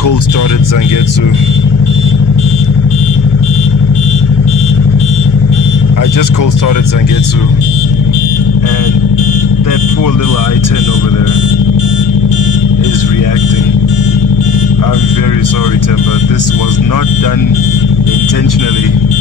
cold started Zangetsu. I just cold started Zangetsu, and that poor little I-10 over there is reacting. I'm very sorry, Temba. This was not done intentionally.